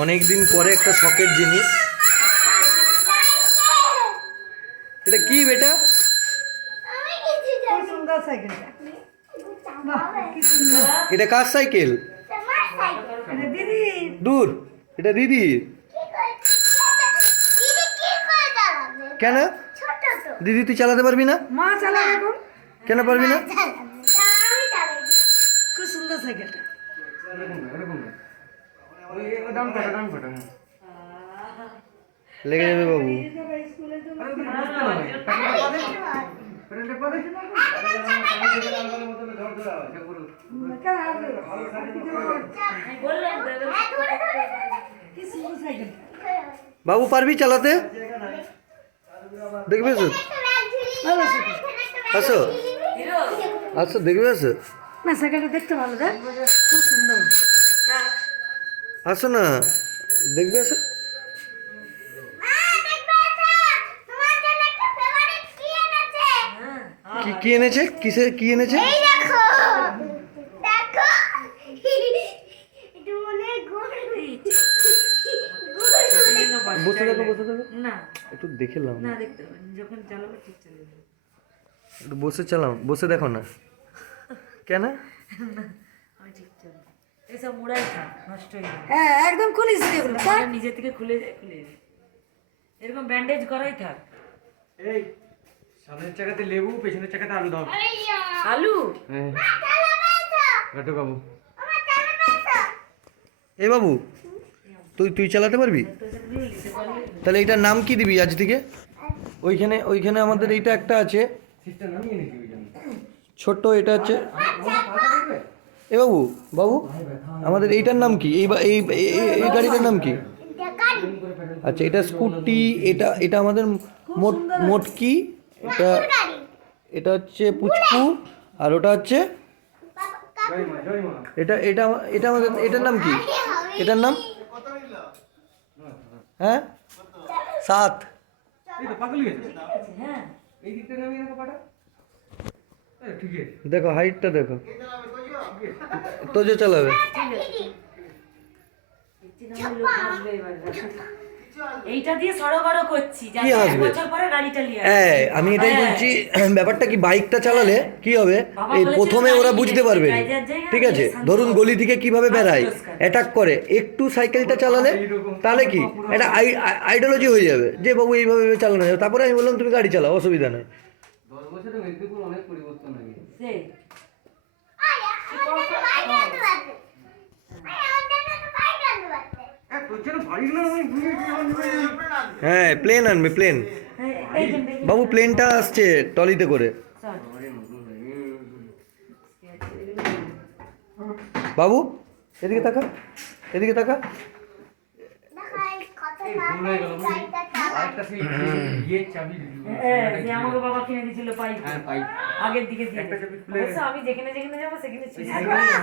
অনেক দিন পরে একটা শখের জিনিস। এটা কি বেটা? এটা কার সাইকেল? দূর এটা দিদি কেন? দিদি তুই চালাতে পারবি না? মা চালা এখন। কেন পারবি না? খুব সুন্দর সাইকেলটা। লেগে যাবে বাবু স্কুলে তো কেন আসবে? কি সুন্দর সাইকেলটা বাবু পারবি চালাতে দেখবে আসো ভালো সাইকেল আসো আসো দেখবে আসো না সাইকেলটা দেখতে ভালো দেখ খুব সুন্দর আসো না। দেখবে আসো। কি কি এনেছে? কিসে কি এনেছে? দেখো। দেখো। এটা গোল। বসে দেখো বসে দেখো না। একটু দেখে নাও না। দেখতে যখন চালাবো ঠিক চালাবো একটু বসে চালাও বসে দেখো না। কেন? আমি ঠিক চালাবো। এসব মুড়াই খা নষ্ট হয়ে যাবে। হ্যাঁ একদম খুলিস এগুলো নিজে থেকে খুলে যায় খুলে এরকম ব্যান্ডেজ করাই থাক। এই সামনের চাকাতে লেবু পেছনের চাকাতে আলু দাও। আলু? হ্যাঁ। বাবু এ বাবু তুই তুই চালাতে পারবি? তাহলে এটার নাম কি দিবি আজ থেকে? ওইখানে ওইখানে আমাদের এইটা একটা আছে। ছোট্ট এটা হচ্ছে এ বাবু বাবু আমাদের এইটার নাম কি? এই বা- এই এই- এই- এই গাড়িটার নাম কি? আচ্ছা এটা স্কুটি এটা এটা আমাদের মোট মোটকি এটা এটা হচ্ছে পুচকু আর ওটা হচ্ছে? জয় মা জয় মা এটা এটা আমা- এটা আমাদের এটার নাম কি? এটার নাম? হ্যাঁ? সাত। এই তো পাগল গেছে হ্যাঁ। এই দিকটা নামিয়ে রাখো পাটা এই, ঠিক আছে দেখো হাইটটা দেখো। তোজো চালাবে। এইটা দিয়ে সড়গড় করছি কি আসবে। হ্যাঁ আমি এটাই হ্যাঁ। বলছি ব্যাপারটা কি বাইকটা চালালে কি হবে? এই প্রথমে ওরা বুঝতে পারবে ঠিক আছে? ধরুন গলি থেকে কীভাবে বেড়ায় অ্যাটাক করে একটু সাইকেলটা চালালে তাহলে কি? এটা আইডিওলজি হয়ে যাবে যে বাবু এইভাবে চালানো যাবে। তারপরে আমি বললাম তুমি গাড়ি চালাও অসুবিধা নেই। দশ বছরে মেদিনীপুর অনেক পরিবর্তন হয়ে গেছে। হ্যাঁ প্লেন আনবে প্লেন। বাবু প্লেনটা আসছে টলিতে করে। বাবু এদিকে তাকা এদিকে তাকা। আরেকটা সেই ইয়ে চাবি হ্যাঁ, যে আমাকে বাবা কিনে দিয়েছিল পাইপ। হ্যাঁ পাইপ। আগের দিকে দিয়ে একটা চাবি খুলে অবশ্য আমি যেখানে যেখানে যাব সেখানে ছিল।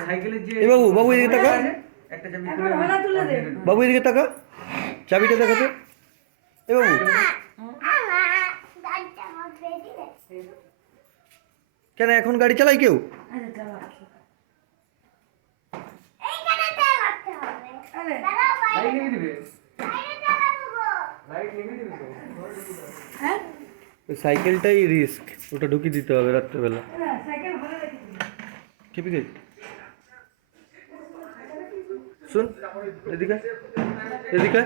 সাইকেলের যে এ বাবু বাবু এদিকে তাকা একটা চাবি খুলে ভাড়া তুলে দে। বাবু এদিকে তাকা চাবিটা দেখাতে এ বাবু। কেন এখন গাড়ি চালাই কেউ? চালা আরে লাইট নিভে দিবে লাইট নিভে দিবে তো হ্যাঁ সাইকেলটাই রিস্ক, ওটা ঢুকিয়ে দিতে হবে রাত্রেবেলা। খেপি গে শুন, এদিকে এদিকে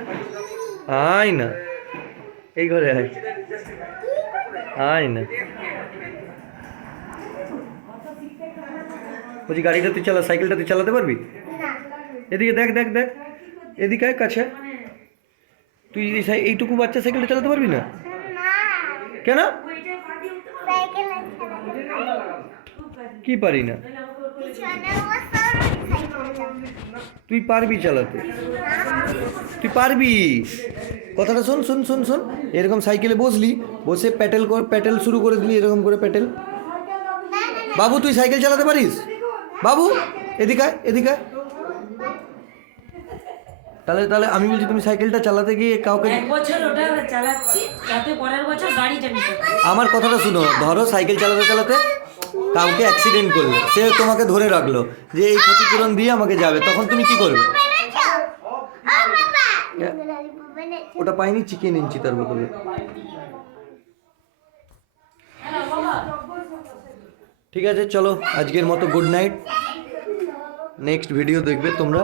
আয়। না, এই ঘরে আয়। আয় না। বলছি, গাড়িটা তুই চালা, সাইকেলটা তুই চালাতে পারবি? এদিকে দেখ দেখ দেখ। এদিকে কাছে। তুই এইটুকু বাচ্চা সাইকেলটা চালাতে পারবি না? কেন? কি পারি না? তুই পারবি চালাতে। তুই পারবি। কথাটা শোন শোন শোন শোন। এরকম সাইকেলে বসলি, বসে প্যাটেল কর, প্যাটেল শুরু করে দিলি, এরকম করে প্যাটেল। বাবু, তুই সাইকেল চালাতে পারিস? বাবু, এদিকে এদিকে। তাহলে তাহলে আমি বলছি তুমি সাইকেলটা চালাতে গিয়ে কাউকে এক বছর ওটা চালাচ্ছি যাতে পরের বছর গাড়িটা নিতে আমার কথাটা শুনো ধরো সাইকেল চালাতে চালাতে কাউকে অ্যাক্সিডেন্ট করল সে তোমাকে ধরে রাখল যে এই ক্ষতিপূরণ দিয়ে আমাকে যাবে তখন তুমি কি করবে? ওটা পাইনি চিকেন ইঞ্চি তার বদলে। ঠিক আছে চলো আজকের মতো গুড নাইট নেক্সট ভিডিও দেখবে তোমরা।